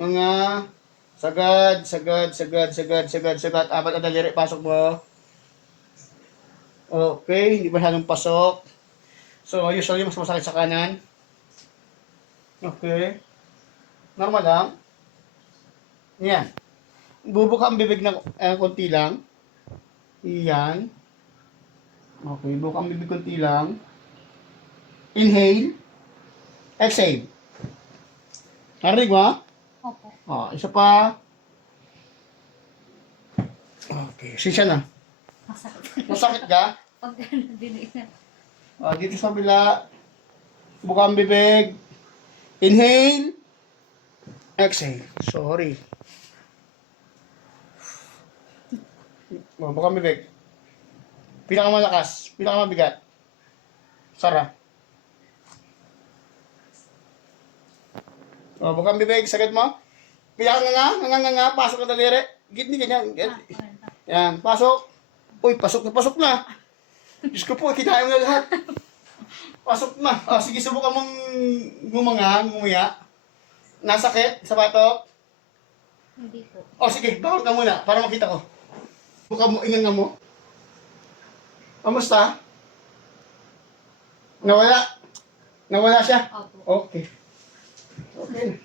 Nga. Sagad, sagad, sagad, sagad, sagad, sagad. Apat na daliri. Pasok mo. Okay, hindi masyadong pasok. So, usually mas masakit sa kanan. Okay. Normal lang. Yan. Bubuka ang bibig ng konti lang. Yan. Okay, buka ang bibig konti lang. Inhale. Exhale. Narinig mo? Opo. Isa pa. Okay, sisya na. Masakit. Masakit ka? Pag ano, dinig na. Dito sa kabila. Buka ang bibig. Inhale. Exhale. Sorry. Buka ang bibig. Pinakamalakas. Pinakamabigat. Sara. Buka ang bibig. Sagad mo. Nga. Pasok na daliri. Gitni ganyan. Yan. Pasok. Uy, pasok na. Diyos ko po, kinain mo na lahat. Pasok na. Sige, subukan mong ngumuya. Nasakit sa batok. Hindi po. Sige, bakit ka muna para makita ko. Buka mo, ingan nga mo. Kamusta? Nawala siya? Opo. Okay. Okay.